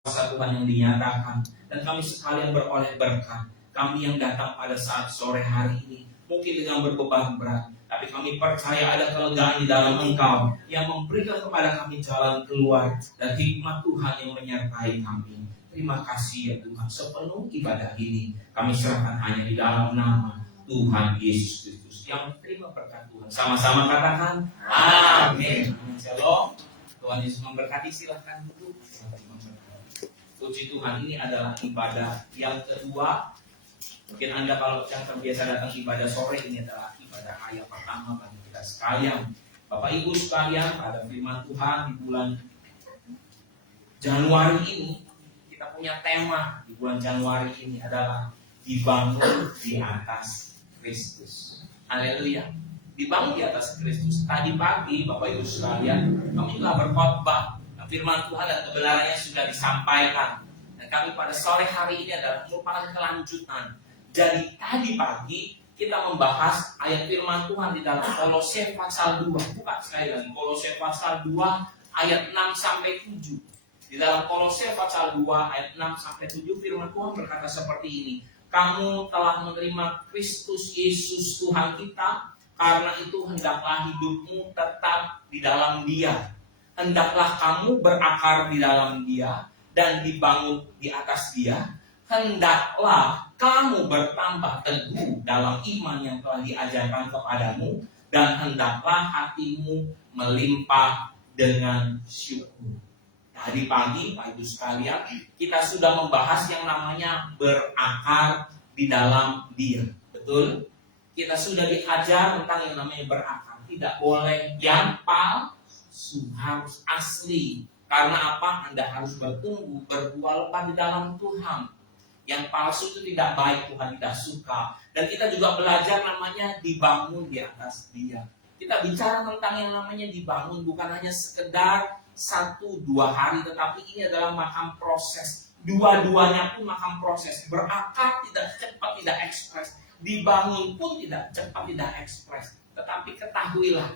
kuasa Tuhan yang dinyatakan, dan kami sekalian beroleh berkat. Kami yang datang pada saat sore hari ini mungkin dengan berbeban berat, tapi kami percaya ada kelegaan di dalam Engkau yang memberikan kepada kami jalan keluar, dan hikmat Tuhan yang menyertai kami. Terima kasih ya Tuhan. Sepenuh ibadah ini kami serahkan hanya di dalam nama Tuhan Yesus Kristus yang terima berkat Tuhan. Sama-sama katakan amin. Shalom. Tuhan Yesus memberkati. Silahkan duduk. Puji Tuhan, ini adalah ibadah yang kedua. Mungkin Anda kalau yang terbiasa datang ibadah sore, ini adalah ibadah ayah pertama bagi kita sekalian. Bapak Ibu sekalian, pada firman Tuhan di bulan Januari ini, kita punya tema di bulan Januari ini adalah dibangun di atas Kristus. Haleluya. Dibangun di atas Kristus. Tadi pagi Bapak Ibu sekalian, kami telah berkhotbah. Firman Tuhan dan kebenarannya sudah disampaikan. Dan kami pada sore hari ini adalah merupakan kelanjutan. Jadi tadi pagi kita membahas ayat firman Tuhan di dalam Kolose pasal 2. Buka sekali lagi Kolose pasal 2 ayat 6 sampai 7. Di dalam Kolose pasal 2 ayat 6 sampai 7 firman Tuhan berkata seperti ini. Kamu telah menerima Kristus Yesus Tuhan kita, karena itu hendaklah hidupmu tetap di dalam Dia. Hendaklah kamu berakar di dalam Dia dan dibangun di atas Dia. Hendaklah kamu bertambah teguh dalam iman yang telah diajarkan kepadamu, dan hendaklah hatimu melimpah dengan syukur. Tadi pagi, Pak Ibu sekalian, kita sudah membahas yang namanya berakar di dalam Dia. Betul? Kita sudah diajar tentang yang namanya berakar. Tidak boleh yang palsu, harus asli. Karena apa? Anda harus bertumbuh, berbuah lebat di dalam Tuhan. Yang palsu itu tidak baik, Tuhan tidak suka. Dan kita juga belajar namanya dibangun di atas Dia. Kita bicara tentang yang namanya dibangun bukan hanya sekedar 1-2 hari, tetapi ini adalah makan proses. Dua-duanya pun makan proses. Berakar tidak cepat, tidak ekspres. Dibangun pun tidak cepat, tidak ekspres. Tetapi ketahuilah,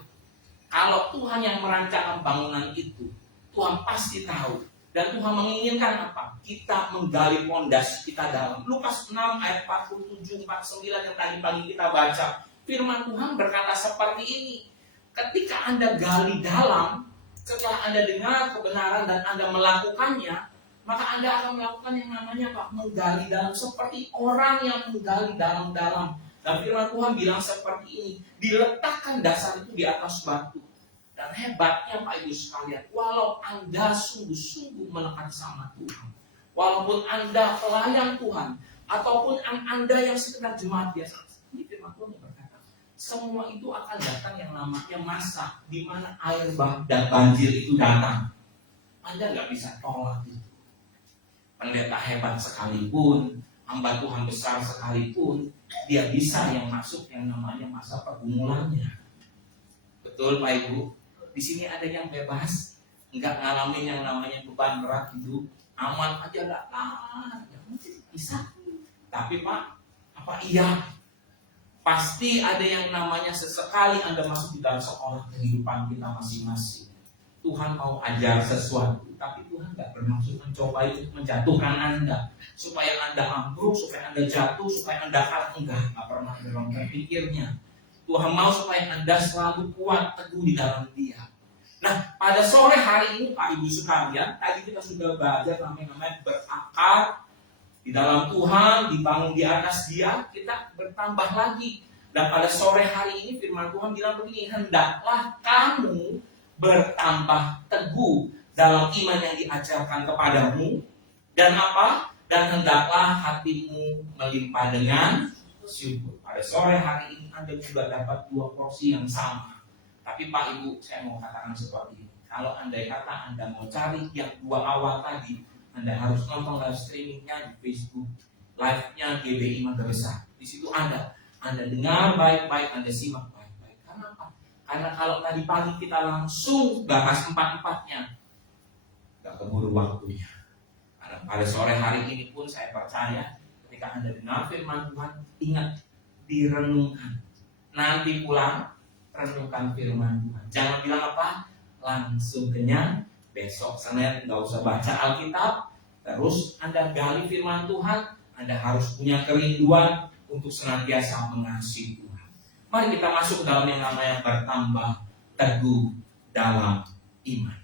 kalau Tuhan yang merancang bangunan itu, Tuhan pasti tahu. Dan Tuhan menginginkan apa? Kita menggali pondasi kita dalam. Lukas 6 ayat 47-49 yang tadi pagi kita baca. Firman Tuhan berkata seperti ini. Ketika Anda gali dalam, setelah Anda dengar kebenaran dan Anda melakukannya, maka Anda akan melakukan yang namanya apa? Menggali dalam, seperti orang yang menggali dalam-dalam. Dan firman Tuhan bilang seperti ini, diletakkan dasar itu di atas batu. Dan hebatnya Pak Ibu sekalian, walau Anda sungguh-sungguh melekat sama Tuhan, walaupun Anda pelayan Tuhan, ataupun Anda yang sekedar jemaat biasa, ini firman Tuhan berkata, semua itu akan datang yang namanya masa di mana air dan banjir itu datang. Anda nggak bisa tolak itu. Pendeta hebat sekalipun, hamba Tuhan besar sekalipun, dia bisa yang masuk yang namanya masa pergumulannya. Betul Pak Ibu? Di sini ada yang bebas, nggak ngalamin yang namanya beban berat hidup, aman aja nggak ya mungkin bisa. Tapi Pak, apa iya? Pasti ada yang namanya sesekali Anda masuk di dalam sekolah kehidupan kita masing-masing. Tuhan mau ajar sesuatu, tapi Tuhan nggak bermaksud mencoba untuk menjatuhkan Anda, supaya Anda ambruk, supaya Anda jatuh, supaya Anda kalah. Nggak pernah dalam berpikirnya. Tuhan mau supaya Anda selalu kuat, teguh di dalam Dia. Nah, pada sore hari ini Pak Ibu sekalian, tadi kita sudah belajar namanya berakar di dalam Tuhan, dibangun di atas Dia, kita bertambah lagi. Dan pada sore hari ini firman Tuhan bilang begini, hendaklah kamu bertambah teguh dalam iman yang diajarkan kepadamu, dan apa? Dan hendaklah hatimu melimpah dengan syukur. Pada sore hari ini Anda juga dapat 2 porsi yang sama. Tapi Pak Ibu, saya mau katakan seperti ini. Kalau Anda kata Anda mau cari yang 2 awal tadi, Anda harus nonton live streamingnya di Facebook, live-nya GBI Mangga Besar. Di situ Anda dengar baik-baik, Anda simak baik-baik. Karena apa? Karena kalau tadi pagi kita langsung bahas 4-4-nya, gak keburu waktunya. Karena pada sore hari ini pun saya percaya, ketika Anda dengar firman Tuhan, ingat, direnungkan. Nanti pulang, renungkan firman Tuhan. Jangan bilang apa? Langsung kenyang, besok Senin nggak usah baca Alkitab, terus Anda gali firman Tuhan, Anda harus punya kerinduan untuk senantiasa mengasihi Tuhan. Mari kita masuk ke dalam yang namanya bertambah teguh dalam iman.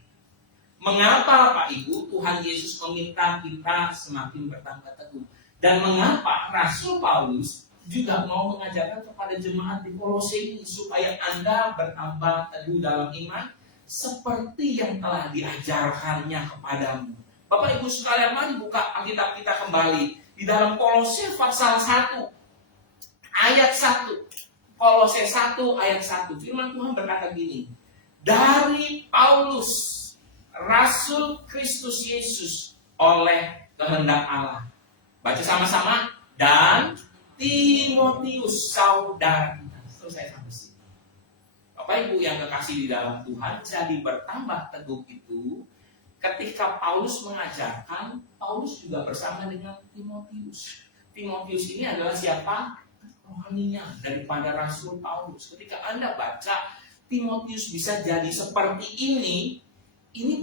Mengapa Pak Ibu Tuhan Yesus meminta kita semakin bertambah teguh? Dan mengapa Rasul Paulus juga mau mengajarkan kepada jemaat di Kolose ini supaya Anda bertambah teguh dalam iman seperti yang telah diajarkannya kepadamu. Bapak Ibu sekalian, mari buka Alkitab kita kembali di dalam Kolose pasal 1 ayat 1. Kolose 1 ayat 1. Firman Tuhan berkata gini, dari Paulus, Rasul Kristus Yesus oleh kehendak Allah. Baca sama-sama. Dan Timotius saudara kita. Terus saya sampai sini. Bapak Ibu yang kekasih di dalam Tuhan, jadi bertambah teguh itu ketika Paulus mengajarkan, Paulus juga bersama dengan Timotius. Timotius ini adalah siapa? Rohaninya daripada Rasul Paulus. Ketika Anda baca Timotius bisa jadi seperti ini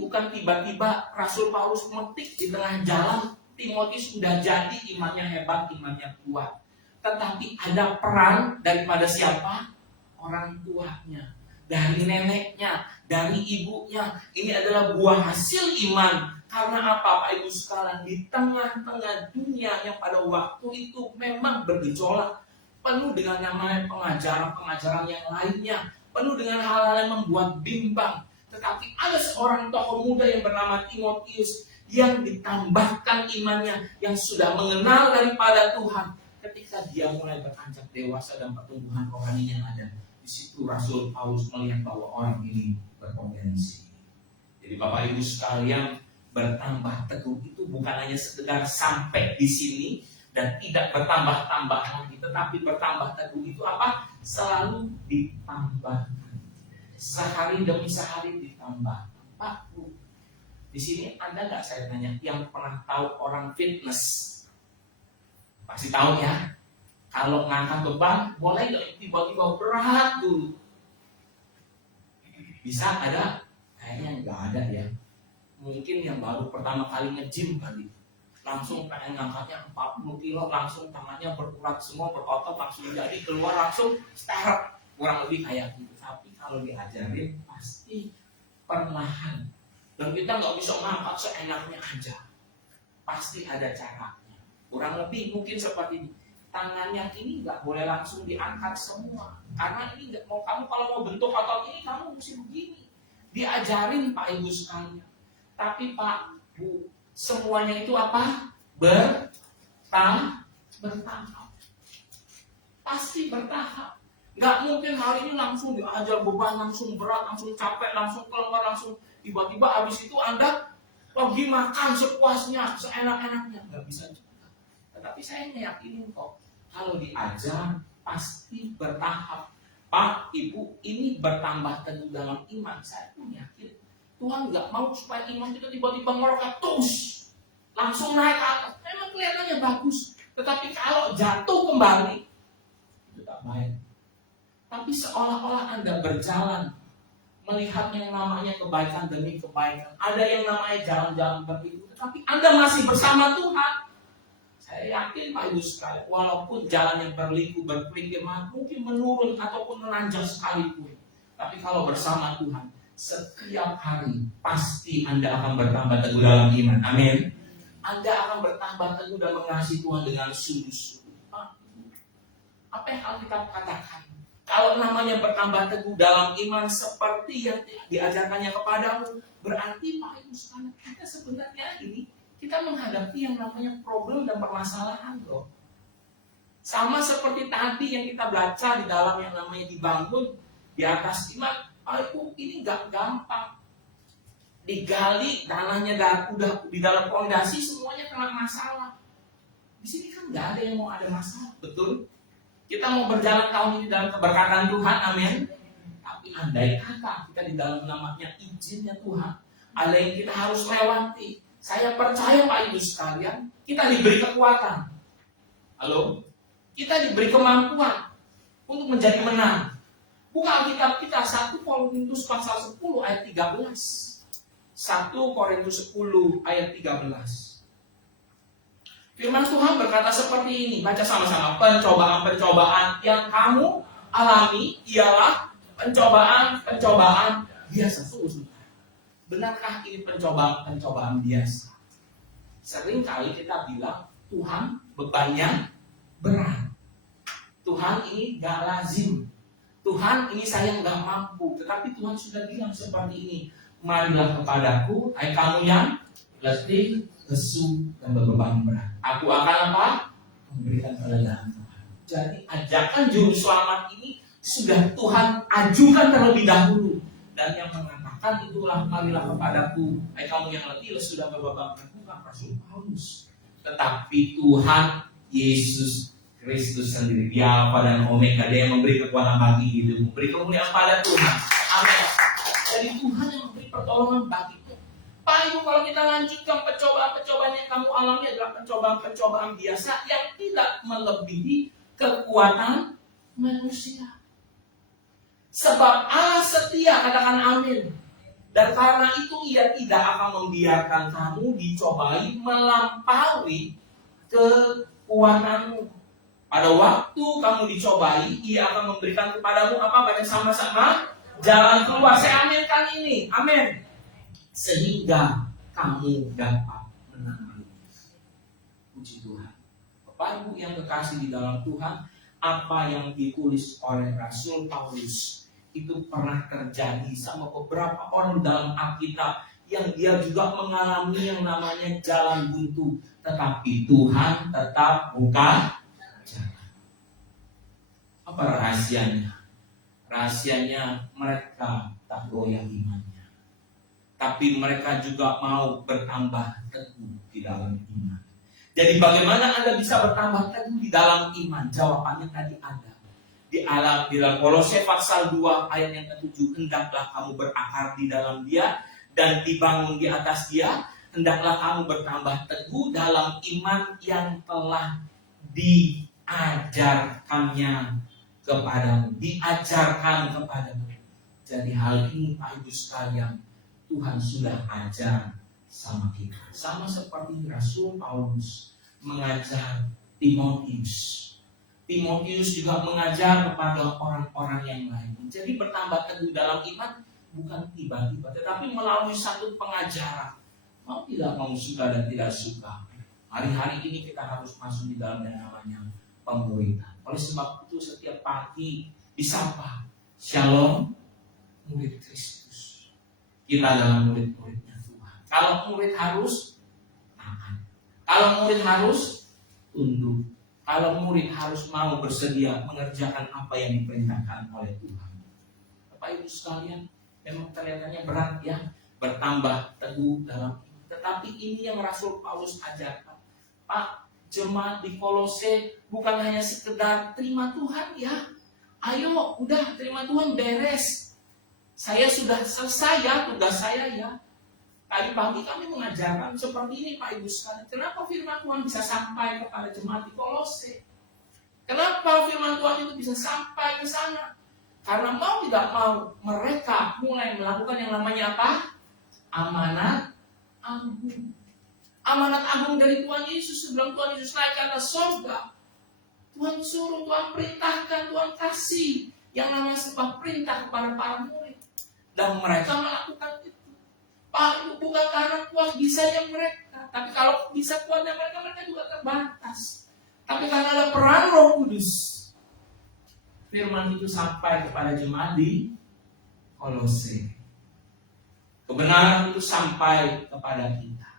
bukan tiba-tiba Rasul Paulus memetik di tengah jalan Timotius sudah jadi imannya hebat, imannya kuat. Tetapi ada peran daripada siapa? Orang tuanya, dari neneknya, dari ibunya. Ini adalah buah hasil iman. Karena apa Pak Ibu sekalian? Di tengah-tengah dunia yang pada waktu itu memang bergejolak, penuh dengan namanya pengajaran-pengajaran yang lainnya, penuh dengan hal-hal yang membuat bimbang. Tetapi ada seorang tokoh muda yang bernama Timotius yang ditambahkan imannya, yang sudah mengenal daripada Tuhan. Ketika dia mulai beranjak dewasa dan pertumbuhan rohani yang ada, di situ Rasul Paulus melihat bahwa orang ini berpotensi. Jadi Bapak Ibu sekalian, bertambah teguh itu bukan hanya sekedar sampai di sini dan tidak bertambah-tambah lagi, tetapi bertambah teguh itu apa? Selalu ditambahkan. Sehari demi sehari ditambah. Pak Bu, di sini ada nggak saya tanya yang pernah tahu orang fitness? Pasti tahu ya. Kalau ngangkat beban, boleh nggak tiba-tiba berat dulu? Bisa ada? Kayaknya nggak ada ya. Mungkin yang baru pertama kali nge-gym kali, langsung pengen ngangkatnya 40 kilo, langsung tangannya berurat semua, berotot, langsung jadi keluar, langsung start. Kurang lebih kayak gitu. Tapi kalau diajarin pasti perlahan. Dan kita nggak bisa ngangkat seenaknya aja. Pasti ada caranya. Kurang lebih mungkin seperti ini. Tangannya ini nggak boleh langsung diangkat semua, karena ini nggak mau, kamu kalau mau bentuk otot ini kamu mesti begini. Diajarin Pak Ibu sekalian. Tapi Pak Bu, semuanya itu apa? Bertahap. Pasti bertahap. Nggak mungkin hari ini langsung diajar beban, langsung berat, langsung capek, langsung keluar, langsung tiba-tiba habis itu Anda pergi makan sepuasnya, seenak-enaknya. Nggak bisa juga. Tetapi saya meyakini kok, kalau diajar pasti bertahap. Pak, Ibu, ini bertambah teguh dalam iman. Saya pun yakin Tuhan nggak mau supaya iman kita tiba-tiba meroket terus, langsung naik ke atas. Memang kelihatannya bagus, tetapi kalau jatuh kembali itu tak baik. Tapi seolah-olah Anda berjalan melihat yang namanya kebaikan demi kebaikan. Ada yang namanya jalan-jalan berliku, tetapi Anda masih bersama Tuhan. Saya yakin Pak Ibu sekalian, walaupun jalan yang berliku, berpinggir mungkin menurun ataupun menanjak sekalipun, tapi kalau bersama Tuhan, setiap hari pasti Anda akan bertambah teguh dalam iman. Amin. Anda akan bertambah teguh dan mengasihi Tuhan dengan sungguh-sungguh. Apa yang Alkitab katakan? Kalau namanya bertambah teguh dalam iman seperti yang diajarkannya kepadamu, berarti Pak Ibu sekalian, kita sebenarnya ini kita menghadapi yang namanya problem dan permasalahan loh. Sama seperti tadi yang kita baca di dalam yang namanya dibangun di atas iman. Ibu, ini gak gampang. Digali tanahnya udah di dalam fondasi semuanya kena masalah. Di sini kan gak ada yang mau ada masalah, betul? Kita mau berjalan tahun ini dalam keberkatan Tuhan, amin. Tapi andai kata kita di dalam namanya izinnya Tuhan, ada yang kita harus lewati. Saya percaya Pak Ibu sekalian, kita diberi kekuatan. Halo? Kita diberi kemampuan untuk menjadi menang. Buka Alkitab kita 1 Korintus pasal 10 ayat 13. 1 Korintus 10 ayat 13. Firman Tuhan berkata seperti ini, baca sama-sama. Pencobaan-pencobaan yang kamu alami ialah pencobaan-pencobaan biasa. Benarkah ini pencobaan-pencobaan biasa? Sering kali kita bilang, Tuhan bebannya berat. Tuhan ini gak lazim. Tuhan ini saya gak mampu. Tetapi Tuhan sudah bilang seperti ini. Marilah kepadaku, hai kamu yang letih, lesu, dan berbeban berat. Aku akan apa? Memberikan kelegaan Tuhan. Jadi ajakan juru selamat ini sudah Tuhan ajukan terlebih dahulu. Dan yang mengatakan itulah marilah kepadaku, hai kamu yang letih, lesu, dan berbeban berat. Bukan Rasul Paulus, tetapi Tuhan Yesus Kristus sendiri. Dia Alfa dan Omega, Dia yang memberi kekuatan bagi hidup, memberi kemuliaan pada Tuhan. Amin. Jadi Tuhan yang memberi pertolongan bagi kita. Pak Ibu, kalau kita lanjutkan pencobaan-pencobaan yang kamu alami adalah pencobaan-pencobaan biasa yang tidak melebihi kekuatan manusia. Sebab Allah setia, katakan amin. Dan karena itu Ia tidak akan membiarkan kamu dicobai melampaui kekuatanmu. Pada waktu kamu dicobai, Ia akan memberikan kepadamu apa? Baca sama-sama. Jalan keluar. Saya aminkan ini. Amin. Sehingga kamu dapat menang. Puji Tuhan. Bapak Ibu yang kekasih di dalam Tuhan, apa yang ditulis oleh Rasul Paulus itu pernah terjadi sama beberapa orang dalam Alkitab yang dia juga mengalami yang namanya jalan buntu, tetapi Tuhan tetap buka jalan. Apa rahasianya? Rahasianya mereka tak goyah imannya, tapi mereka juga mau bertambah teguh di dalam iman. Jadi bagaimana Anda bisa bertambah teguh di dalam iman? Jawabannya tadi ada. Di dalam Kolose pasal 2 ayat yang ke-7, hendaklah kamu berakar di dalam Dia dan dibangun di atas Dia. Hendaklah kamu bertambah teguh dalam iman yang telah diajarkannya kepadamu. Diajarkan kepadamu. Jadi hal ini Pak Ibu sekalian, Tuhan sudah ajar sama kita. Sama seperti Rasul Paulus mengajar Timotius. Timotius juga mengajar kepada orang-orang yang lain. Jadi bertambah teguh dalam iman bukan tiba-tiba, tetapi melalui satu pengajaran. Mau tidak mau, suka dan tidak suka. Hari-hari ini kita harus masuk di dalam yang namanya pemuridan. Oleh sebab itu setiap pagi disapa, Shalom, murid Kristus. Kita adalah murid-muridnya Tuhan. Kalau murid harus taat. Kalau murid harus tunduk. Kalau murid harus mau bersedia mengerjakan apa yang diperintahkan oleh Tuhan. Bapak Ibu sekalian, memang kelihatannya berat ya, bertambah teguh dalam iman. Tetapi ini yang Rasul Paulus ajarkan. Pak, jemaat di Kolose bukan hanya sekedar terima Tuhan ya. Ayo, udah terima Tuhan, beres. Saya sudah selesai ya, tugas saya ya. Tadi pagi kami mengajarkan seperti ini Pak Ibu sekalian. Kenapa firman Tuhan bisa sampai kepada jemaat di Kolose? Kenapa firman Tuhan itu bisa sampai ke sana? Karena mau tidak mau mereka mulai melakukan yang namanya apa? Amanat agung. Amanat agung dari Tuhan Yesus. Sebelum Tuhan Yesus naik ke atas surga, Tuhan suruh, Tuhan perintahkan, Tuhan kasih yang namanya sebuah perintah kepada para murid. Dan mereka melakukan itu. Pak, bukan karena kuat bisanya mereka, tapi kalau bisa kuatnya mereka, mereka juga terbatas. Tapi karena ada peran Roh Kudus, firman itu sampai kepada jemaat di Kolose. Kebenaran itu sampai kepada kita.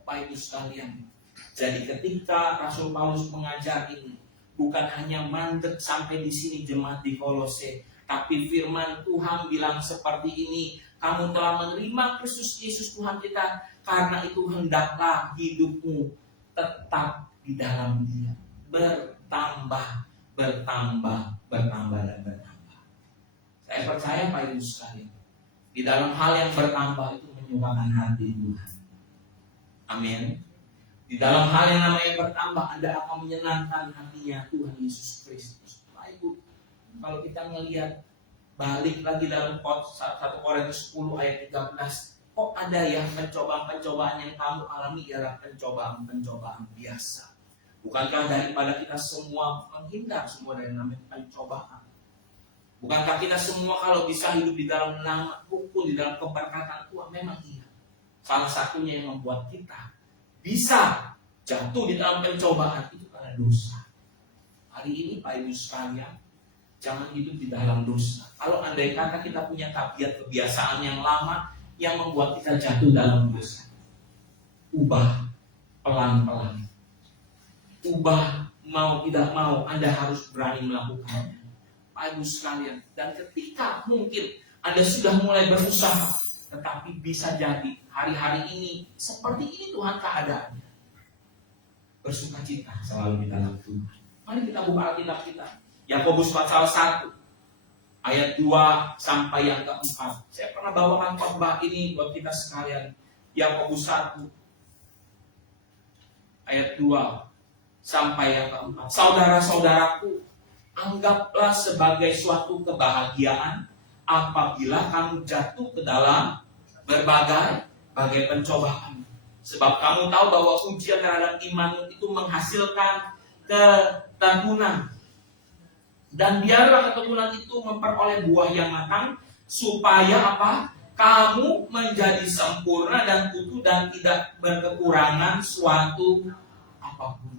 Bapak Ibu sekalian, jadi ketika Rasul Paulus mengajar ini, bukan hanya mandek sampai di sini jemaat di Kolose, tapi firman Tuhan bilang seperti ini. Kamu telah menerima Kristus Yesus Tuhan kita, karena itu hendaklah hidupmu tetap di dalam Dia. Bertambah, bertambah, bertambah dan bertambah. Saya percaya Pak Ibu sekalian, di dalam hal yang bertambah itu menyukakan hati Tuhan. Amin. Di dalam hal yang namanya bertambah, Anda akan menyenangkan hatinya Tuhan Yesus Kristus. Pak Ibu, kalau kita melihat balik lagi dalam 1 Korintus 10 ayat 13, kok ada ya pencobaan-pencobaan yang kamu alami ialah pencobaan-pencobaan biasa. Bukankah daripada kita semua menghindar semua dari namanya pencobaan? Bukankah kita semua kalau bisa hidup di dalam nama hukum, di dalam keberkatan Tuhan? Memang iya. Salah satunya yang membuat kita bisa jatuh di dalam pencobaan itu karena dosa. Hari ini Pak Ibu sekalian, jangan hidup di dalam dosa. Kalau andai kata kita punya tabiat kebiasaan yang lama yang membuat kita jatuh dalam dosa, ubah pelan-pelan. Ubah mau tidak mau, Anda harus berani melakukannya, Pak Ibu sekalian. Dan ketika mungkin Anda sudah mulai berusaha, tetapi bisa jadi hari-hari ini seperti ini Tuhan keadaannya, bersukacita selalu di dalam Tuhan. Mari kita buka Alkitab kita, Yakobus pasal 1 ayat 2 sampai yang ke-4. Saya pernah bawakan khotbah ini buat kita sekalian. Yakobus 1 ayat 2 sampai yang ke-4. Saudara-saudaraku, anggaplah sebagai suatu kebahagiaan apabila kamu jatuh ke dalam berbagai pencobaan. Sebab kamu tahu bahwa ujian terhadap iman itu menghasilkan ketekunan. Dan biarlah keturunan itu memperoleh buah yang matang, supaya apa? Kamu menjadi sempurna dan utuh dan tidak berkekurangan suatu apapun.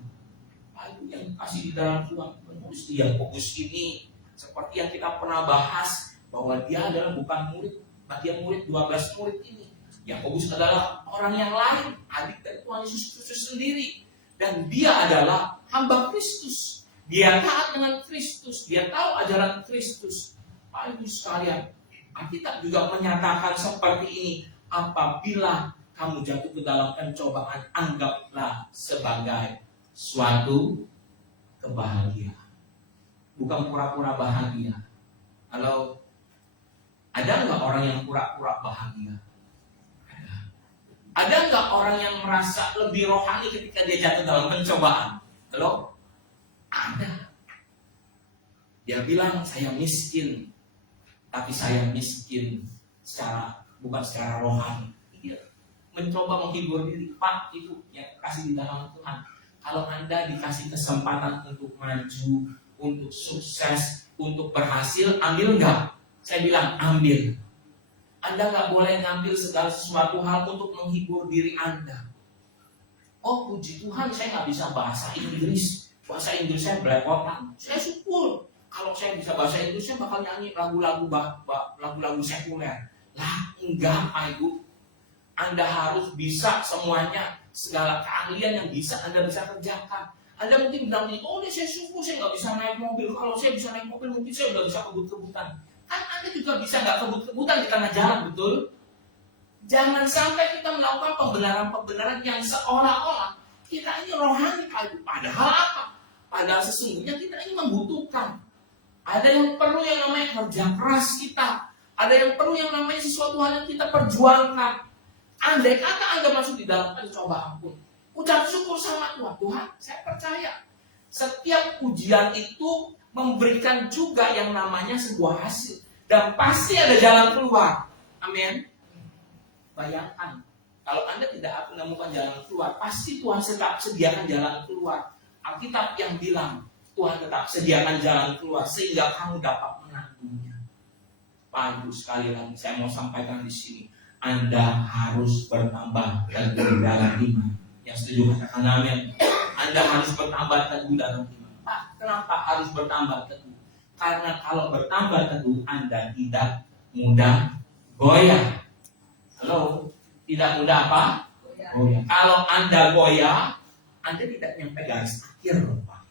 Itu yang kasih di dalam Tuhan. Menulis di Yakobus ini seperti yang kita pernah bahas, bahwa dia adalah bukan murid, dia murid 12 murid ini. Yakobus adalah orang yang lain, adik dari Tuhan Yesus Kristus sendiri, dan dia adalah hamba Kristus. Dia taat dengan Kristus, dia tahu ajaran Kristus. Pak Ibu sekalian, Alkitab juga menyatakan seperti ini, apabila kamu jatuh ke dalam pencobaan, anggaplah sebagai suatu kebahagiaan. Bukan pura-pura bahagia. Kalau ada nggak orang yang pura-pura bahagia? Ada nggak orang yang merasa lebih rohani ketika dia jatuh dalam pencobaan? Halo? Ada. Dia bilang saya miskin, tapi saya miskin bukan secara rohani. Dia mencoba menghibur diri. Pak, itu yang kasih di dalam Tuhan. Kalau Anda dikasih kesempatan untuk maju, untuk sukses, untuk berhasil, ambil nggak? Saya bilang ambil. Anda nggak boleh ngambil segala sesuatu hal untuk menghibur diri Anda. Oh puji Tuhan, saya nggak bisa bahasa Inggris. Bahasa Inggris saya belepotan. Saya syukur kalau saya bisa bahasa Inggris, saya bakal nyanyi lagu-lagu sekuler. Lah enggak Pak Ibu. Anda harus bisa semuanya, segala keahlian yang bisa Anda bisa kerjakan. Anda mungkin bilang, oh ini saya syukur saya nggak bisa naik mobil. Kalau saya bisa naik mobil mungkin saya udah bisa kebut-kebutan. Kan Anda juga bisa nggak kebut-kebutan di tengah jalan, betul? Jangan sampai kita melakukan pembenaran-pembenaran yang seolah-olah kita ini rohani Pak Ibu. Padahal apa? Padahal sesungguhnya kita ini membutuhkan. Ada yang perlu yang namanya kerja keras kita. Ada yang perlu yang namanya sesuatu hal yang kita perjuangkan. Andai kata Anda masuk di dalam pencobaan pun, ucap syukur sama Tuhan. Tuhan, saya percaya setiap ujian itu memberikan juga yang namanya sebuah hasil. Dan pasti ada jalan keluar. Amin. Bayangkan, kalau Anda tidak menemukan jalan keluar, pasti Tuhan tetap sediakan jalan keluar. Alkitab yang bilang Tuhan tetap sediakan jalan keluar sehingga kamu dapat menangguhnya. Pak Ibu sekalian, saya mau sampaikan di sini, Anda harus bertambah teguh dalam iman. Yang setuju katakan amin. Anda harus bertambah teguh dalam iman. Pak, kenapa harus bertambah teguh? Karena kalau bertambah teguh, Anda tidak mudah goyah. Halo, tidak mudah apa? Goyah. Kalau Anda goyah, Anda tidak nyampe garis akhir, Pak.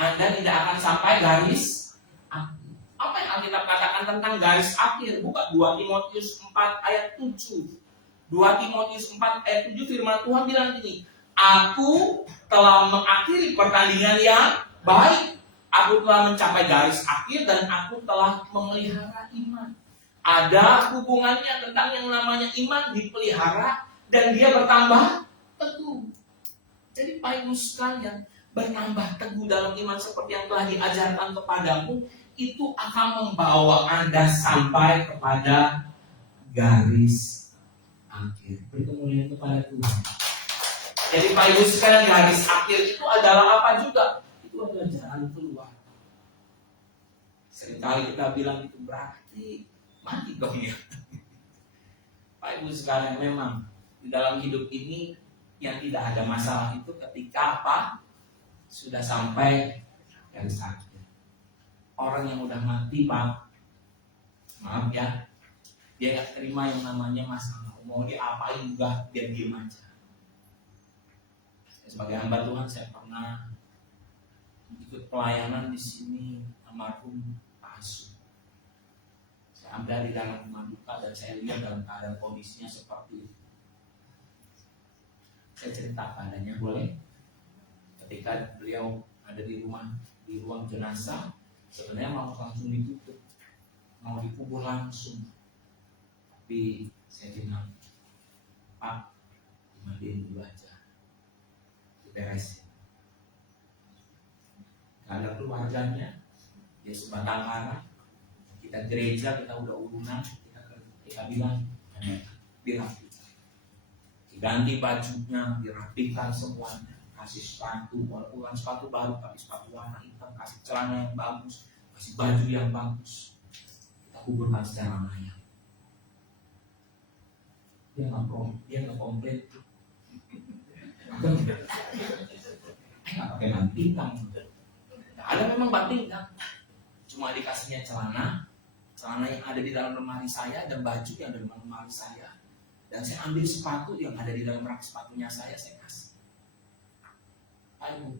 Anda tidak akan sampai garis akhir. Apa yang Alkitab katakan tentang garis akhir? Buka 2 Timotius 4 ayat 7. 2 Timotius 4 ayat 7 firman Tuhan bilang gini, aku telah mengakhiri pertandingan yang baik. Aku telah mencapai garis akhir dan aku telah memelihara iman. Ada hubungannya tentang yang namanya iman dipelihara dan dia bertambah teguh. Jadi Pak Ibu sekalian, bertambah teguh dalam iman seperti yang telah diajarkan kepadamu, itu akan membawa Anda sampai kepada garis akhir. Beri kemuliaan kepada Tuhan. Jadi Pak Ibu sekalian, garis akhir itu adalah apa juga? Itu adalah jalan keluar. Seringkali kita bilang itu berarti mati dong ya. Pak Ibu sekalian, memang di dalam hidup ini yang tidak ada masalah itu ketika apa? Sudah sampai garis akhir. Orang yang udah mati, Pak, maaf ya, dia gak terima yang namanya masalah. Mau diapain juga dia diem aja. Sebagai hamba Tuhan, saya pernah ikut pelayanan di sini almarhum Pak Asu. Saya ada di dalam rumah duka dan saya lihat dalam keadaan kondisinya seperti itu. Saya cerita padanya, boleh? Ketika beliau ada di rumah, di ruang jenazah, sebenarnya mau langsung ditutup, mau dikubur langsung. Tapi saya bilang, Pak, dimandiin dulu aja, diberesin. Gak ada keluarganya, dia sebatang kara. Kita gereja, kita udah urunan, kita bilang, dirapikan. Diganti bajunya, dirapikan semuanya. Kasih sepatu, walaupun sepatu baru, tapi sepatu warna hitam, kasih celana yang bagus, kasih baju yang bagus. Kita kuburkan secara layak. Dia nggak komplain. Nggak pakai bantingan. Ada memang bantingan. Cuma dikasihnya celana yang ada di dalam lemari saya dan baju yang ada di dalam lemari saya. Dan saya ambil sepatu yang ada di dalam rak sepatunya saya kasih. Ayo,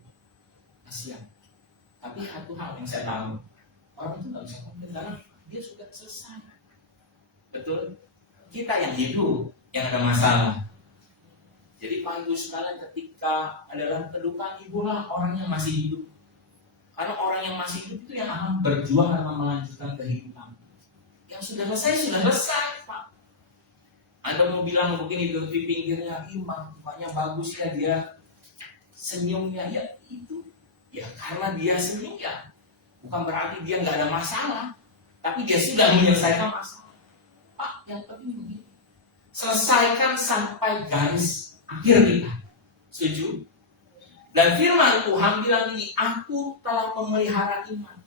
kasihan. Tapi satu hal yang saya tahu, orang itu nggak bisa komplain karena dia sudah selesai. Betul? Kita yang hidup yang ada masalah. Jadi Pak Ibu sekalian, ketika adalah kedukaan, ibulah orang yang masih hidup. Karena orang yang masih hidup itu yang akan berjuang dalam melanjutkan kehidupan. Yang sudah selesai, Pak. Anda mau bilang mungkin itu di pinggirnya, mukanya bagus ya, dia senyumnya ya itu. Ya karena dia senyum ya, bukan berarti dia nggak ada masalah. Tapi dia sudah menyelesaikan masalah. Pak, yang penting begini, selesaikan sampai garis akhir kita. Setuju? Dan firman Tuhan bilang ini, aku telah memelihara iman.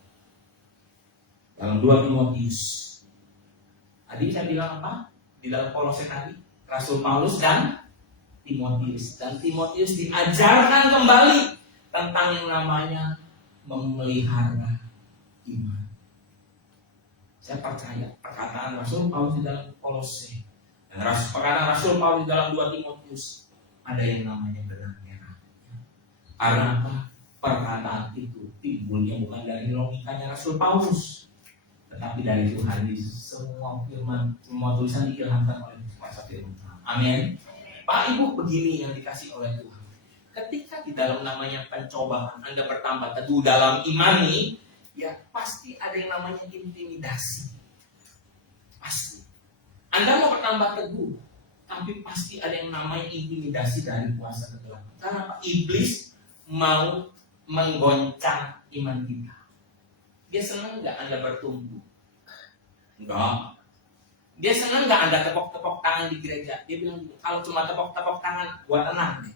Dalam 2 Timotius. Tadi saya bilang apa? Di dalam Kolose tadi, Rasul Paulus dan Timotius. Dan Timotius diajarkan kembali tentang yang namanya memelihara iman. Saya percaya perkataan Rasul Paulus di dalam Kolose dan perkataan Rasul Paulus di dalam 2 Timotius ada yang namanya benarnya. Karena apa? Perkataan itu timbulnya bukan dari logikanya Rasul Paulus, tetapi dari Tuhan Yesus. Semua tulisan diilhamkan oleh kuasa firman. Amin. Pak Ibu, begini yang dikasih oleh Tuhan. Ketika di dalam namanya pencobaan Anda bertambah teguh dalam imani, ya pasti ada yang namanya intimidasi. Pasti. Anda mau bertambah teguh, tapi pasti ada yang namanya intimidasi dari kuasa kegelapan. Karena Pak, iblis mau menggoncang iman kita. Dia senang nggak Anda bertumbuh? Enggak. Dia senang nggak Anda tepok-tepok tangan di gereja? Dia bilang, kalau cuma tepok-tepok tangan, gua tenang deh.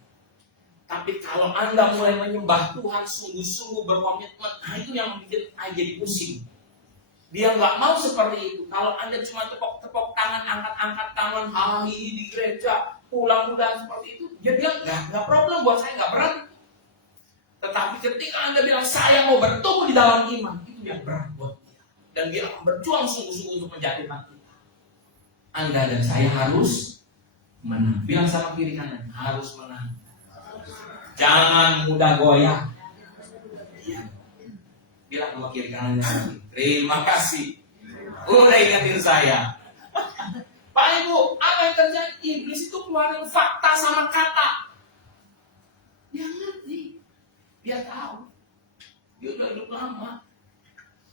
Tapi kalau Anda mulai menyembah Tuhan sungguh-sungguh berkomitmen, itu yang bikin Anda jadi pusing. Dia nggak mau seperti itu. Kalau Anda cuma tepok-tepok tangan, angkat-angkat tangan, di gereja, pulang udah seperti itu, dia bilang nggak problem buat saya, nggak berat. Tetapi ketika Anda bilang saya mau bertumbuh di dalam iman, itu yang berat buat dia. Dan dia akan berjuang sungguh-sungguh untuk menjatuhkan kita. Anda dan saya harus menang. Bilang sama kiri kanan, harus menang. Jangan mudah goyah. Ya. Bilang sama kiri kanan lagi. Terima kasih. Udah ingetin saya. Pak Ibu, apa yang terjadi? Iblis itu keluarin fakta sama kata. Dia ngerti. Dia tahu. Dia udah hidup lama.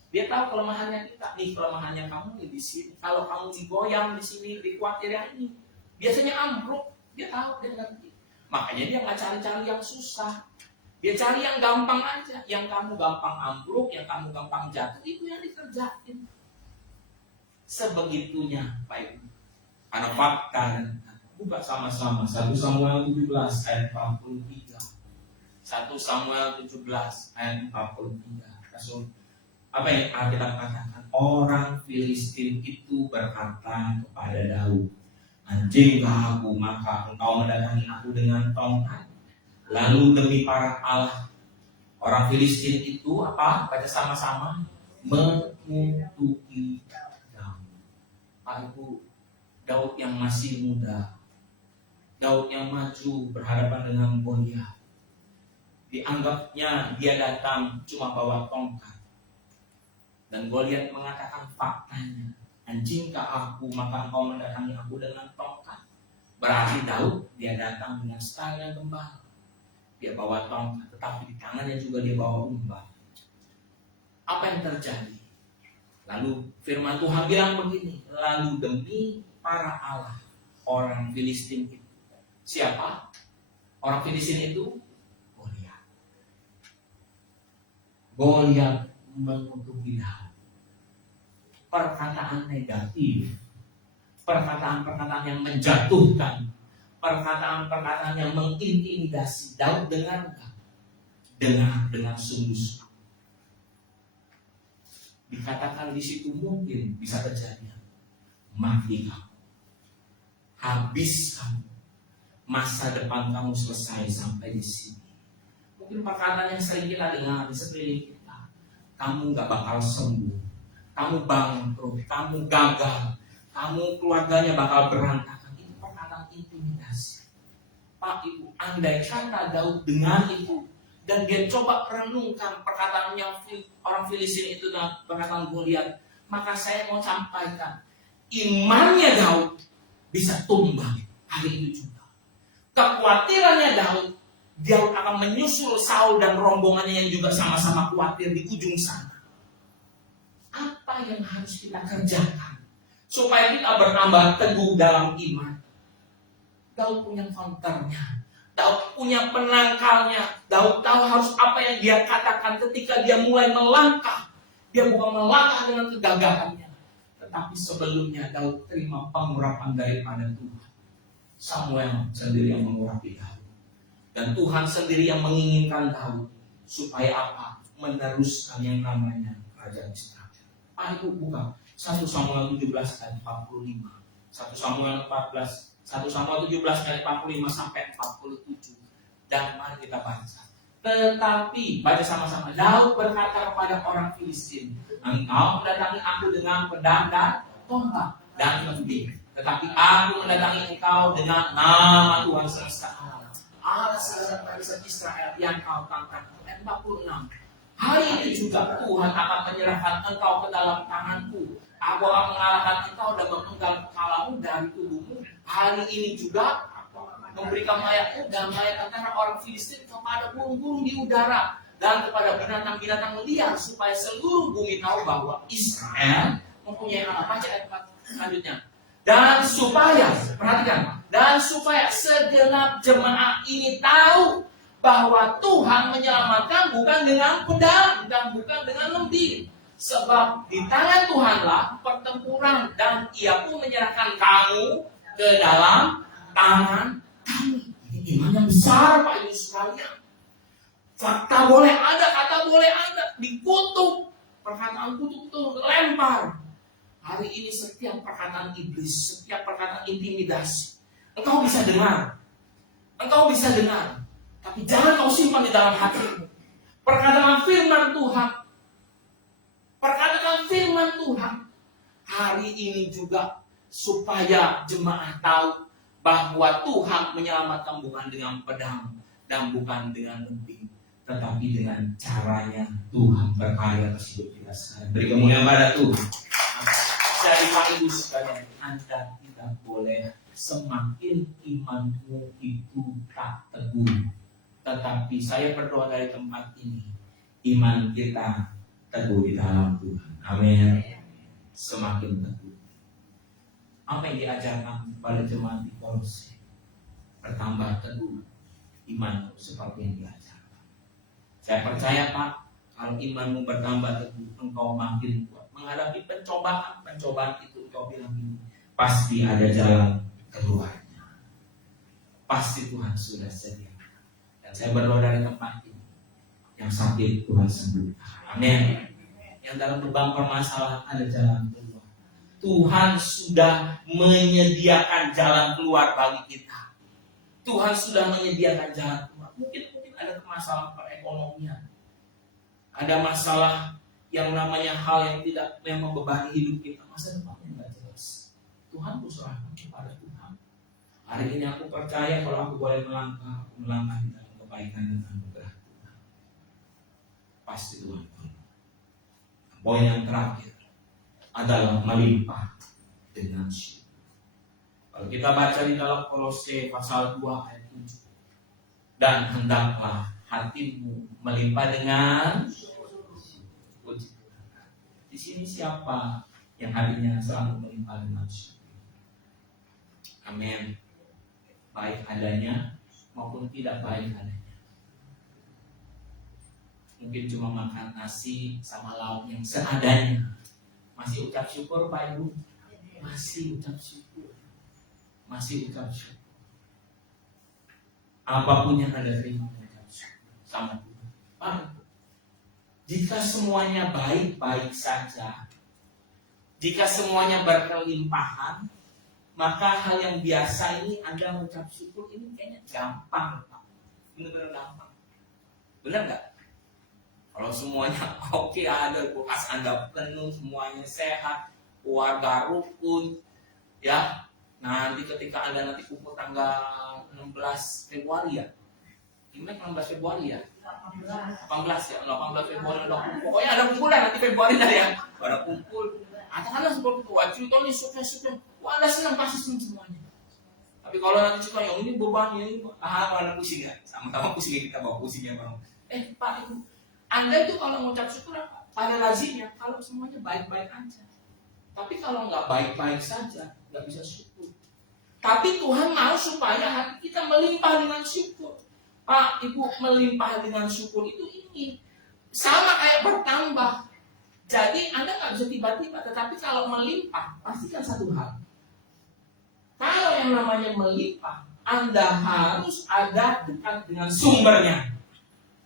Dia tahu kelemahannya kita. Nih kelemahannya kamu nih di sini. Kalau kamu digoyang di sini, di kuartir yang ini, biasanya ambruk. Dia tahu, dia ngerti. Makanya dia nggak cari-cari yang susah. Dia cari yang gampang aja. Yang kamu gampang ambruk, yang kamu gampang jatuh, itu yang dikerjain. Sebegitunya, Pak Ibu. Karena fakta dan buka sama-sama 1 Samuel 17 ayat 43. 1 Samuel 17 ayat 43. Rasul apa yang Alkitab katakan? Orang Filistin itu berkata kepada Daud, anjingkah aku, maka engkau mendatangi aku dengan tongkat. Lalu demi para Allah, orang Filistin itu apa? Baca sama-sama, mengutuki Daud. Pak Ibu, Daud yang masih muda, Daud yang maju berhadapan dengan Goliat, dianggapnya dia datang cuma bawa tongkat. Dan Goliat mengatakan faktanya, anjingkah aku, maka engkau mendatangi aku dengan tongkat. Berarti Daud dia datang dengan style yang gembala. Dia bawa tongkat, tetapi di tangannya juga dia bawa umbal. Apa yang terjadi? Lalu firman Tuhan bilang begini, lalu demi para Allah orang Filistin itu. Siapa? Orang Filistin itu Goliat. Goliat mengutuki Daud. Perkataan negatif, perkataan-perkataan yang menjatuhkan, perkataan-perkataan yang mengintimidasi. Daud dengar enggak? Dengar dengan sungguh-sungguh. Dikatakan di situ mungkin bisa terjadi, mati kamu, habis kamu, masa depan kamu selesai sampai di sini. Mungkin perkataan yang sering kita dengar di sekeliling kita, kamu gak bakal sembuh, kamu bangkrut, kamu gagal, kamu keluarganya bakal berantakan. Itu perkataan intimidasi. Pak Ibu, andai kata Daud dengar itu dan dia coba renungkan perkataan yang orang Filistin itu dan perkataan Goliat, maka saya mau sampaikan, imannya Daud bisa tumbang hari itu juga. Kekhawatirannya Daud akan menyusul Saul dan rombongannya yang juga sama-sama khawatir di ujung sana. Apa yang harus kita kerjakan supaya kita bertambah teguh dalam iman? Daud punya counternya, Daud punya penangkalnya. Daud tahu harus apa yang dia katakan ketika dia mulai melangkah. Dia bukan melangkah dengan kegagalannya, tetapi sebelumnya Daud terima pengurapan daripada Tuhan. Samuel sendiri yang mengurapi Daud, dan Tuhan sendiri yang menginginkan Daud supaya apa? Meneruskan yang namanya kerajaan Israel. Itu bukan 1 Samuel 17 ayat 45, 1 Samuel 14, 1 Samuel 17 ayat 45 sampai 47. Dan mari kita baca. Tetapi baca sama-sama. Daud berkata kepada orang Filistin, engkau mendatangi aku dengan pedang dan tombak dan lembing, tetapi aku mendatangi engkau dengan nama Tuhan semesta alam, Allah segala bangsa Israel yang kau tangkap. Ayat 46. Hari ini juga Tuhan akan menyerahkan engkau ke dalam tanganku. Aku akan mengalahkan engkau dan memenggal kepalamu dari tubuhmu. Hari ini juga memberikan mayatmu dan mayat antara orang Filistin kepada burung-burung di udara dan kepada binatang-binatang liar, supaya seluruh bumi tahu bahwa Israel mempunyai Allah. Baca ayat 4 selanjutnya. Dan supaya, perhatikan, dan supaya segenap jemaah ini tahu bahwa Tuhan menyelamatkan bukan dengan pedang dan bukan dengan lembing, sebab di tangan Tuhanlah pertempuran, dan Ia pun menyerahkan kamu ke dalam tangan kami. Ini iman yang besar, Pak Ibu sekalian. Fakta boleh ada, kata boleh ada, dikutuk, perkataan kutuk itu lempar. Hari ini setiap perkataan iblis, setiap perkataan intimidasi, engkau bisa dengar, tapi jangan kau simpan di dalam hatimu. Perkataan firman Tuhan hari ini juga, supaya jemaah tahu bahwa Tuhan menyelamatkan bukan dengan pedang dan bukan dengan lembing, tetapi dengan caranya Tuhan berkarya atas hidup kita sekarang. Beri kemuliaan pada Tuhan. Jadi Pak Ibu sekalian, Anda tidak boleh semakin imanmu itu tak teguh, tetapi saya berdoa dari tempat ini, iman kita teguh di dalam Tuhan. Amin. Semakin teguh. Apa yang diajarkan kepada jemaat di Kolose? Bertambah teguh imanmu seperti yang diajarkan. Saya percaya Pak, kalau imanmu bertambah teguh, engkau makin kuat menghadapi pencobaan itu. Engkau bilang ini, pasti ada jalan keluarnya. Pasti Tuhan sudah sedia. Dan saya berdoa dari tempat ini, yang sakit Tuhan sembuhkan. Amin. Yang dalam beban permasalahan ada jalan keluar. Tuhan sudah menyediakan jalan keluar bagi kita. Tuhan sudah menyediakan jalan keluar. Mungkin ada masalah perekonomian, ada masalah yang namanya hal yang tidak yang membebani hidup kita, masa depannya nggak jelas. Tuhan kuserahkan kepada Tuhan. Hari ini aku percaya kalau aku boleh melangkah di dalam kebaikan dan anugerah Tuhan. Pasti Tuhan. Poin yang terakhir adalah melimpah dengan syukur. Kalau kita baca di dalam Kolose pasal 2 ayat 7, dan hendaklah hatimu melimpah dengan puji Tuhan. Di sini siapa yang hatinya selalu melimpah dengan syukur? Amin. Baik adanya maupun tidak baik adanya. Mungkin cuma makan nasi sama lauk yang seadanya, masih ucap syukur Pak Ibu? Masih ucap syukur. Masih ucap syukur. Apapun yang Anda terima, ucap syukur sama Tuhan. Pak, jika semuanya baik-baik saja, jika semuanya berkelimpahan, maka hal yang biasa ini Anda mengucap syukur ini kayaknya gampang, Pak. Benar-benar gampang. Benar nggak? Kalau semuanya oke, ada kulkas Anda penuh, semuanya sehat, keluarga rukun, ya. Nanti ketika Anda nanti kumpul tanggal 16 Februari ya. Imlek 16 Februari ya? 18 ya, 18 Februari udah kumpul. Pokoknya ada kumpul lah nanti Februari dah ya. Ada kumpul. Ada seperti itu, cerita ini sukses. Wah, Anda senang pasti semuanya. Tapi kalau nanti cerita yang ini beban, ini mana pusing ya? Sama-sama pusing ya, kita bawa pusing ya bang. Pak Ibu, Anda itu kalau mengucap syukur pada lazimnya kalau semuanya baik-baik aja. Tapi kalau nggak baik-baik saja, nggak bisa syukur. Tapi Tuhan mau supaya hati kita melimpah dengan syukur. Pak, Ibu, melimpah dengan syukur itu ini sama kayak bertambah. Jadi Anda nggak bisa tiba-tiba, tetapi kalau melimpah, pastikan satu hal. Kalau yang namanya melimpah, Anda harus ada dekat dengan sumbernya.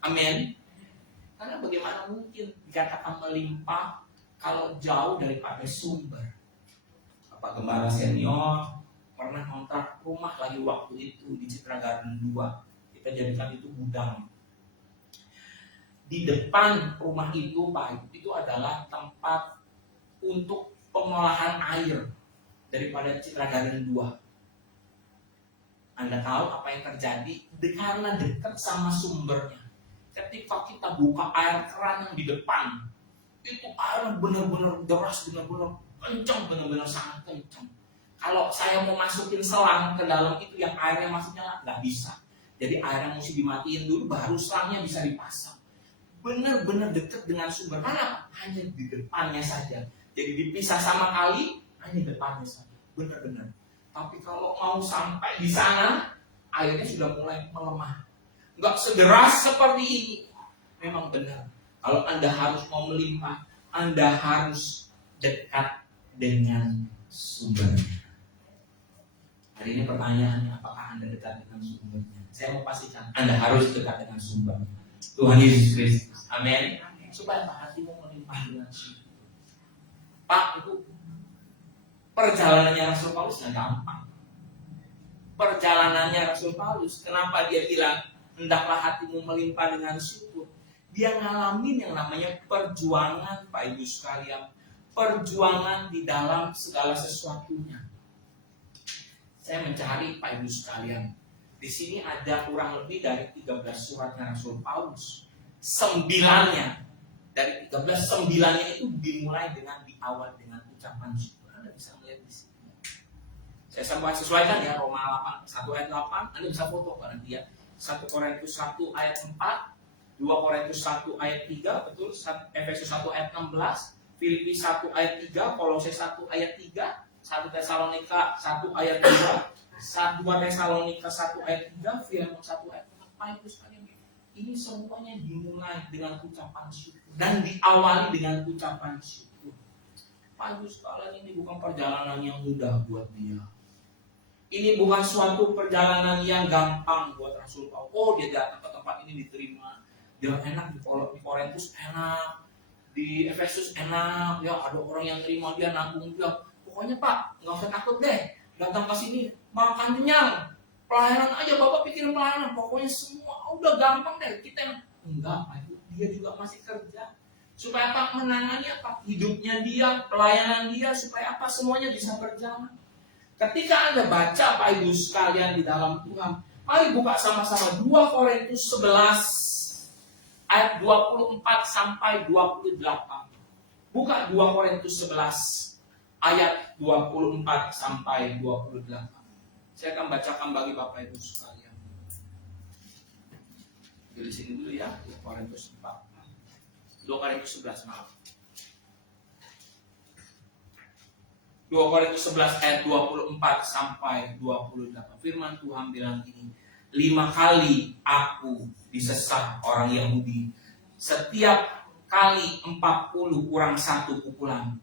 Amin. Karena bagaimana mungkin dikatakan melimpah kalau jauh daripada sumber. Bapak Gembala senior pernah kontrak rumah lagi waktu itu di Citra Garden 2. Kita jadikan itu gudang. Di depan rumah itu, Pak, itu adalah tempat untuk pengolahan air daripada Citra Garden 2. Anda tahu apa yang terjadi? Karena dekat sama sumbernya. Ketika kita buka air keran yang di depan, itu air benar-benar deras, benar-benar kencang, benar-benar sangat kencang. Kalau saya mau masukin selang ke dalam itu yang airnya masuknya nggak bisa. Jadi airnya mesti dimatiin dulu, baru selangnya bisa dipasang. Benar-benar dekat dengan sumber. Karena hanya di depannya saja. Jadi dipisah sama kali, hanya depannya saja. Benar-benar. Tapi kalau mau sampai di sana, airnya sudah mulai melemah. Nggak sederas seperti ini. Memang benar. Kalau Anda harus mau melimpah, Anda harus dekat dengan sumbernya. Hari ini pertanyaannya, apakah Anda dekat dengan sumbernya? Saya mau pastikan Anda harus dekat dengan sumbernya. Tuhan Yesus Kristus. Amin. Supaya hatimu melimpah dengan syukur. Pak, itu perjalanannya Rasul Paulus nggak gampang. Perjalanannya Rasul Paulus, kenapa dia bilang hendaklah hatimu melimpah dengan syukur? Dia ngalamin yang namanya perjuangan, Pak Ibu sekalian. Perjuangan di dalam segala sesuatunya. Saya mencari, Pak Ibu sekalian, di sini ada kurang lebih dari 13 suratnya Rasul Paulus. 9-nya dari 13, 9-nya itu dimulai dengan diawali dengan ucapan syukur. Anda bisa melihat di sini. Saya sesuaikan ya, Roma 8, 1 ayat 8, Anda bisa foto barang dia. 1 Korintus 1 ayat 4, 2 Korintus 1 ayat 3, betul, Efesus 1 ayat 16, Filipi 1 ayat 3, Kolose 1 ayat 3, 1 Tesalonika 1 ayat 2, 2 Tesalonika 1 ayat 3, Filemon 1 ayat 4. Itu sekalian. Ini semuanya dimulai dengan ucapan syukur dan diawali dengan ucapan syukur. Pak Ibu sekalian, ini bukan perjalanan yang mudah buat dia. Ini bukan suatu perjalanan yang gampang buat Rasul Paulus. Oh, dia datang ke tempat ini diterima. Dia enak di Korintus, enak. Di Efesus enak. Ya, ada orang yang terima dia, nanggung dia. Pokoknya Pak, nggak usah takut deh. Datang ke sini, makan kenyang. Pelayanan aja, Bapak pikirin pelayanan. Pokoknya semua udah gampang deh. Kita yang enggak, Pak Ibu. Dia juga masih kerja. Supaya apa? Menangani apa? Hidupnya dia, pelayanan dia, supaya apa? Semuanya bisa berjalan. Ketika Anda baca Pak Ibu sekalian di dalam Tuhan, mari buka sama-sama 2 Korintus 11 ayat 24 sampai 28. Buka 2 Korintus 11 ayat 24 sampai 28. Saya akan bacakan bagi Bapak Ibu sekalian. Di sini dulu ya, 2 Korintus 4. 2 Korintus 11, maaf. 2 Korintus 11 ayat 24 sampai 28. Firman Tuhan bilang gini, 5 kali aku disesat orang Yahudi. Setiap kali 40 kurang 1 pukulan.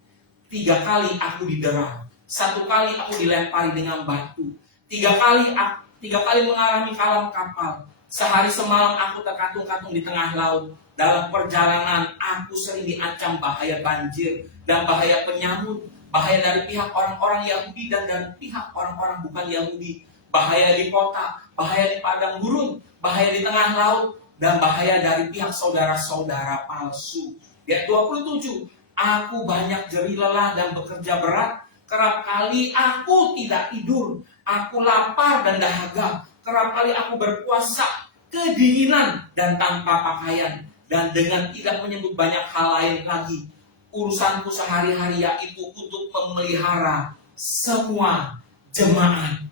3 kali aku didera. 1 kali aku dilempari dengan batu. 3 kali mengalami kalam kapal. Sehari semalam aku terkatung-katung di tengah laut. Dalam perjalanan aku sering diancam bahaya banjir dan bahaya penyamut. Bahaya dari pihak orang-orang Yahudi dan dari pihak orang-orang bukan Yahudi. Bahaya di kota, bahaya di padang gurun, bahaya di tengah laut, dan bahaya dari pihak saudara-saudara palsu. Ayat 27, aku banyak jeri lelah dan bekerja berat. Kerap kali aku tidak tidur. Aku lapar dan dahaga. Kerap kali aku berpuasa, kedinginan dan tanpa pakaian. Dan dengan tidak menyebut banyak hal lain lagi. Urusanku sehari-hari yaitu untuk memelihara semua jemaat.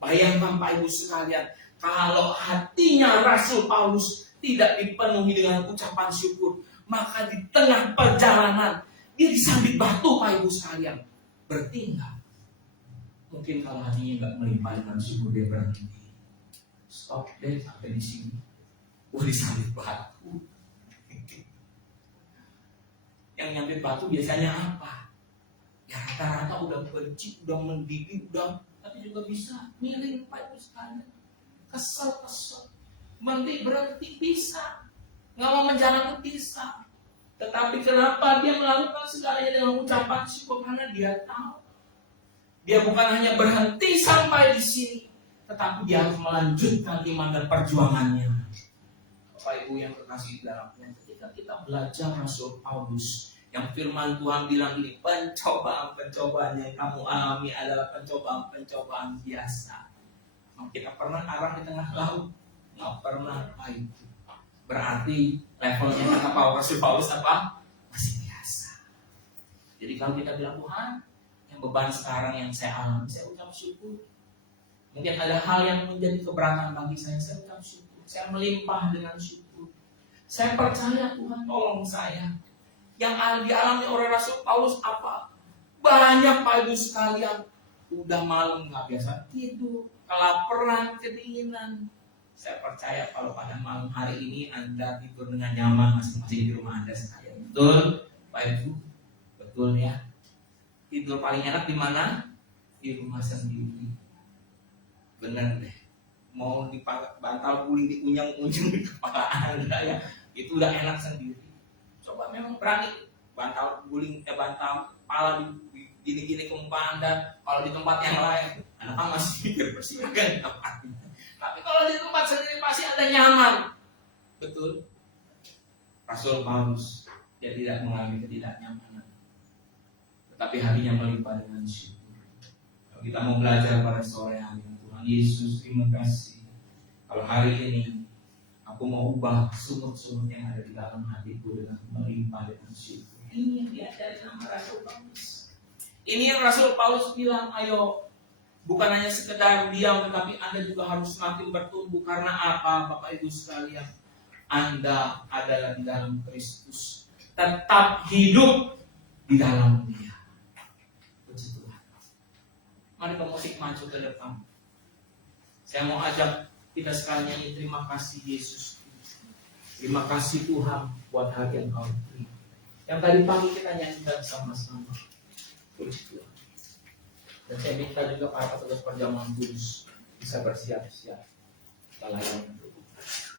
Bayangkan Pak Ibu sekalian, kalau hatinya Rasul Paulus tidak dipenuhi dengan ucapan syukur, maka di tengah perjalanan dia disambit batu Pak Ibu sekalian. Berarti enggak? Mungkin kalau hatinya enggak melimpah dengan syukur, dia berhenti. Stop deh sampai di sini. Disambit batu. Yang nyambit batu biasanya apa? Ya rata-rata udah benci, udah mendidih, tapi juga bisa miring Pak Ibu sekalian. Kesel. Mending berhenti bisa. Nggak mau menjalankan bisa. Tetapi kenapa dia melakukan segalanya dengan ucapan syukur? Karena dia tahu. Dia bukan hanya berhenti sampai di sini, tetapi dia harus melanjutkan iman dan perjuangannya. Bapak Ibu yang terkasih dalam Tuhan, ketika kita belajar Rasul Paulus, yang firman Tuhan bilang ini, pencobaan-pencobaan yang kamu alami adalah pencobaan-pencobaan biasa. Kita pernah arah di tengah laut? Nggak pernah, Pak Ibu. Berarti levelnya kata Rasul Paulus apa? Masih biasa. Jadi kalau kita bilang, Tuhan, yang beban sekarang yang saya alami, saya ucap syukur. Mungkin ada hal yang menjadi keberatan bagi saya ucap syukur. Saya melimpah dengan syukur. Saya percaya Tuhan tolong saya. Yang dialami oleh Rasul Paulus apa? Banyak Pak Ibu sekalian, udah malam nggak biasa tidur, kelaparan, kedinginan. Saya percaya kalau pada malam hari ini Anda tidur dengan nyaman masing-masing di rumah Anda sekalian. Betul, Pak Ibu? Betul ya. Tidur paling enak di mana? Di rumah sendiri. Benar deh. Mau di bantal guling dikunyang-kunyang di kepala Anda ya, itu udah enak sendiri. Coba memang berani bantal kepala gini-gini ke muka Anda. Kalau di tempat yang lain, Anda kan masih pikir bersih kan tempatnya. Tapi kalau di tempat sendiri pasti Anda nyaman. Betul. Rasul Paulus dia tidak mengalami ketidaknyamanan, tetapi hatinya melimpah dengan syukur. Kalau kita mau belajar pada sore hari, Tuhan Yesus, terima kasih. Kalau hari ini aku mau ubah sumut-sumut yang ada di dalam hatiku dengan melimpah dengan syukur. Ini yang diajari sama Rasul Paulus. Ini yang Rasul Paulus bilang, ayo, bukan hanya sekedar diam, tetapi Anda juga harus semakin bertumbuh. Karena apa, Bapak Ibu sekalian? Anda adalah di dalam Kristus. Tetap hidup di dalam Dia. Puji Tuhan. Mari pemusik maju ke depan. Saya mau ajak kita sekalian nyanyi terima kasih Yesus. Terima kasih Tuhan buat hari yang Kau beri. Yang tadi pagi kita nyanyikan sama-sama. Puji Tuhan. Dan saya minta juga para petugas perjamuan kudus bisa bersiap-siap. Kita layani.